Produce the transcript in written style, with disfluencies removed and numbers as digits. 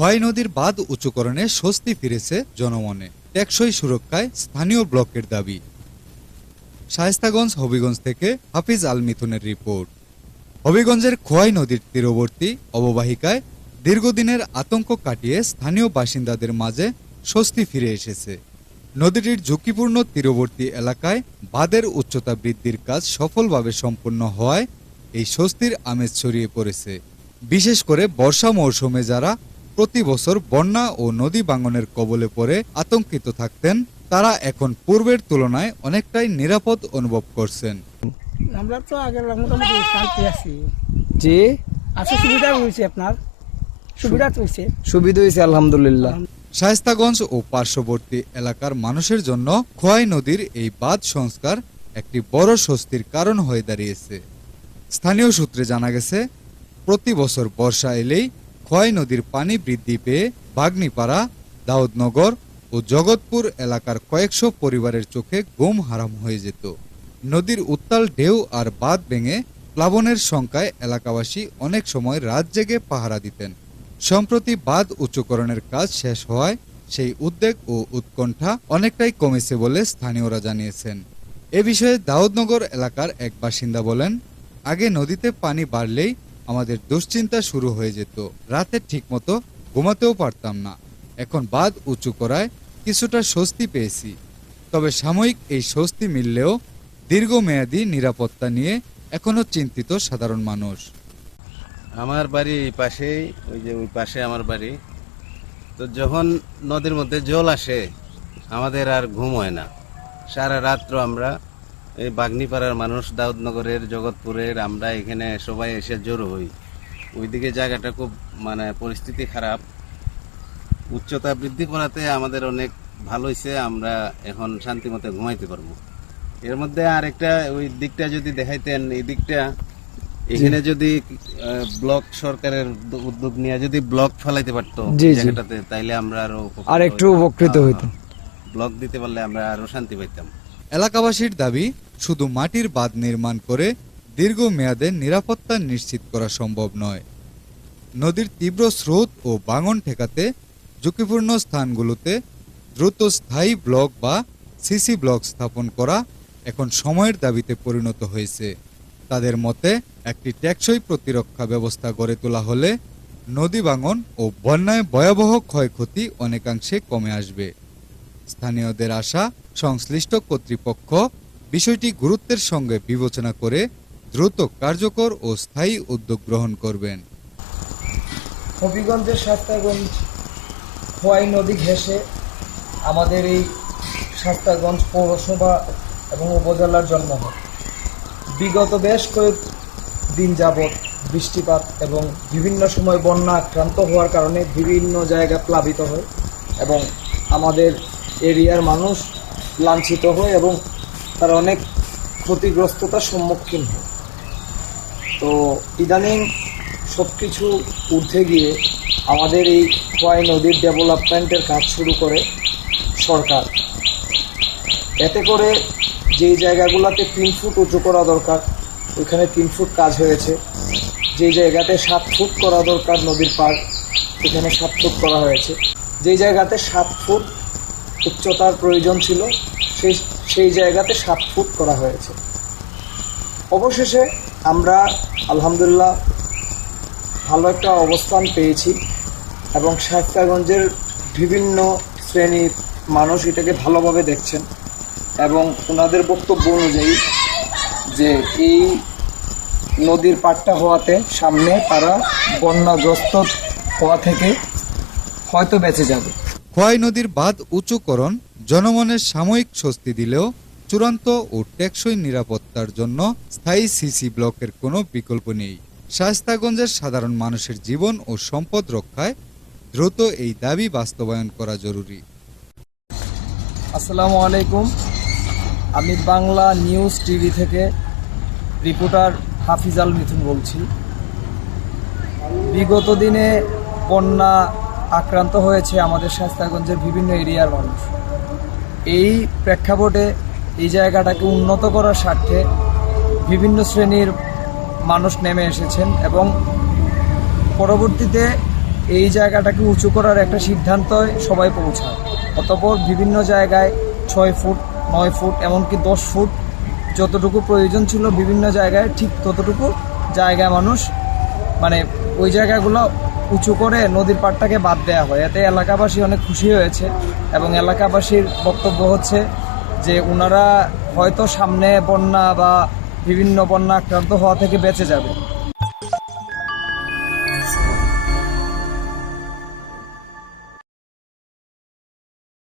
খোয়াই নদীর বাঁধ উঁচুকরণে স্বস্তি ফিরেছে জনমনে। টেকসই সুরক্ষায় স্থানীয় ব্লকের দাবি। শায়েস্তাগঞ্জ হবিগঞ্জ থেকে হাফিজ আল মিথুনের রিপোর্ট। হবিগঞ্জের খোয়াই নদীর তীরবর্তী অববাহিকায় দীর্ঘদিনের আতঙ্ক কাটিয়ে স্থানীয় বাসিন্দাদের মাঝে স্বস্তি ফিরে এসেছে। নদীটির ঝুঁকিপূর্ণ তীরবর্তী এলাকায় বাঁধের উচ্চতা বৃদ্ধির কাজ সফলভাবে সম্পন্ন হওয়ায় এই স্বস্তির আমেজ ছড়িয়ে পড়েছে। বিশেষ করে বর্ষা মৌসুমে যারা প্রতি বছর বন্যা ও নদী ভাঙনের কবলে পড়ে আতঙ্কিত থাকতেন, তারা এখন পূর্বের তুলনায় অনেকটাই নিরাপদ অনুভব করছেন। আমরা তো আগের মোটামুটি শান্তি আছি। জি, আছে সুবিধা হয়েছে, আপনার সুবিধা হয়েছে আলহামদুলিল্লাহ। শায়েস্তাগঞ্জ ও পার্শ্ববর্তী এলাকার মানুষের জন্য খোয়াই নদীর এই বাঁধ সংস্কার একটি বড় স্বস্তির কারণ হয়ে দাঁড়িয়েছে। স্থানীয় সূত্রে জানা গেছে, প্রতি বছর বর্ষা এলেই খোয়াই নদীর পানি বৃদ্ধি পেয়ে বাগনিপাড়া, দাউদনগর ও জগৎপুর এলাকার কয়েকশো পরিবারের চোখে ঘুম হারাম হয়ে যেত। নদীর উত্তাল ঢেউ আর বাঁধ ভেঙে প্লাবনের শঙ্কায় এলাকাবাসী অনেক সময় রাত জেগে পাহারা দিতেন। সম্প্রতি বাঁধ উঁচুকরণের কাজ শেষ হওয়ায় সেই উদ্বেগ ও উৎকণ্ঠা অনেকটাই কমেছে বলে স্থানীয়রা জানিয়েছেন। এ বিষয়ে দাউদনগর এলাকার এক বাসিন্দা বলেন, আগে নদীতে পানি বাড়লেই আমাদের দুশ্চিন্তা শুরু হয়ে যেত, রাতে ঠিকমতো ঘুমাতেও পারতাম না। এখন বাঁধ উঁচু করায় কিছুটা স্বস্তি পেয়েছি, তবে সাময়িক এই স্বস্তি মিললেও দীর্ঘমেয়াদী নিরাপত্তা নিয়ে এখনো চিন্তিত সাধারণ মানুষ। আমার বাড়ি এই পাশেই, ওই পাশে আমার বাড়ি। তো যখন নদীর মধ্যে জল আসে আমাদের আর ঘুম হয় না। সারা রাত্র আমরা এই বাগনিপাড়ার মানুষ, দাউদনগরের, জগৎপুরের, আমরা এখানে সবাই এসে জড়ো হই। ওইদিকে জায়গাটা খুব পরিস্থিতি খারাপ। উচ্চতা বৃদ্ধি করাতে আমাদের অনেক ভালো হয়েছে, আমরা এখন শান্তিমতো ঘুমাইতে পারবো। এর মধ্যে আরেকটা ওই দিকটা যদি দেখাইতেন, এই দিকটা এখানে যদি ব্লক সরকারের উদ্যোগ নিয়ে যদি ব্লক ফেলাইতে পারতো জায়গাটাতে, তাইলে আমরা আরো একটু উপকৃত হইতাম। ব্লক দিতে পারলে আমরা আরো শান্তি পাইতাম। এলাকাবাসীর দাবি, শুধু মাটির বাঁধ নির্মাণ করে দীর্ঘমেয়াদে নিরাপত্তা নিশ্চিত করা সম্ভব নয়। নদীর তীব্র স্রোত ও ভাঙন ঠেকাতে ঝুঁকিপূর্ণ স্থানগুলোতে দ্রুত স্থায়ী ব্লক বা সিসি ব্লক স্থাপন করা এখন সময়ের দাবিতে পরিণত হয়েছে। তাদের মতে, একটি টেকসই প্রতিরক্ষা ব্যবস্থা গড়ে তোলা হলে নদী ভাঙন ও বন্যায় ভয়াবহ ক্ষয়ক্ষতি অনেকাংশে কমে আসবে। স্থানীয়দের আশা, সংশ্লিষ্ট কর্তৃপক্ষ বিষয়টি গুরুত্বের সঙ্গে বিবেচনা করে দ্রুত কার্যকর ও স্থায়ী উদ্যোগ গ্রহণ করবেন। হবিগঞ্জের শায়েস্তাগঞ্জ খোয়াই নদী ঘেঁষে আমাদের এই শায়েস্তাগঞ্জ পৌরসভা এবং উপজেলার জন্ম হয়। বিগত বেশ কয়েক দিন যাবৎ বৃষ্টিপাত এবং বিভিন্ন সময় বন্যা আক্রান্ত হওয়ার কারণে বিভিন্ন জায়গা প্লাবিত হয় এবং আমাদের এরিয়ার মানুষ লাঞ্ছিত হয় এবং তারা অনেক ক্ষতিগ্রস্ততার সম্মুখীন হয়। তো ইদানিং সব কিছু ঊর্ধ্বে গিয়ে আমাদের এই খোয়াই নদীর ডেভেলপমেন্টের কাজ শুরু করে সরকার। এতে করে যেই জায়গাগুলোতে 3 ফুট উঁচু করা দরকার ওইখানে 3 ফুট কাজ হয়েছে। যেই জায়গাতে 7 ফুট করা দরকার নদীর পাড়, এখানে 7 ফুট করা হয়েছে। যেই জায়গাতে 7 ফুট উচ্চতার প্রয়োজন ছিল সেই জায়গাতে 7 ফুট করা হয়েছে। অবশেষে আমরা আলহামদুলিল্লাহ ভালো একটা অবস্থান পেয়েছি এবং শায়েস্তাগঞ্জের বিভিন্ন শ্রেণীর মানুষ এটাকে ভালোভাবে দেখছেন এবং ওনাদের বক্তব্য অনুযায়ী যে এই নদীর পাড়টা হওয়াতে সামনে তারা বন্যাগ্রস্ত হওয়া থেকে হয়তো বেঁচে যাবে। খোয়াই নদীর বাঁধ উঁচুকরণ জনমনের সাময়িক স্বস্তি দিলেও চূড়ান্ত ও টেকসই নিরাপত্তার জন্য স্থায়ী সিসি ব্লকের কোনো বিকল্প নেই। শায়েস্তাগঞ্জের সাধারণ মানুষের জীবন ও সম্পদ রক্ষায় দ্রুত এই দাবি বাস্তবায়ন করা জরুরি। আসসালামু আলাইকুম, আমি বাংলা নিউজ টিভি থেকে রিপোর্টার হাফিজ আল মিথুন বলছি। বিগত দিনে বন্যা আক্রান্ত হয়েছে আমাদের শায়েস্তাগঞ্জের বিভিন্ন এরিয়ার মানুষ। এই প্রেক্ষাপটে এই জায়গাটাকে উন্নত করার স্বার্থে বিভিন্ন শ্রেণীর মানুষ নেমে এসেছেন এবং পরবর্তীতে এই জায়গাটাকে উঁচু করার একটা সিদ্ধান্তে সবাই পৌঁছায়। অতঃপর বিভিন্ন জায়গায় 6 ফুট 9 ফুট এমনকি 10 ফুট যতটুকু প্রয়োজন ছিল বিভিন্ন জায়গায় ঠিক ততটুকু জায়গায় মানুষ মানে ওই জায়গাগুলো উঁচু করে নদীর পাড়টাকে বাদ দেওয়া হয়। এতে এলাকাবাসী অনেক খুশি হয়েছে এবং এলাকাবাসীর বক্তব্য হচ্ছে যে ওনারা হয়তো সামনে বন্যা বা বিভিন্ন বন্যা আক্রান্ত হওয়া থেকে বেঁচে যাবে।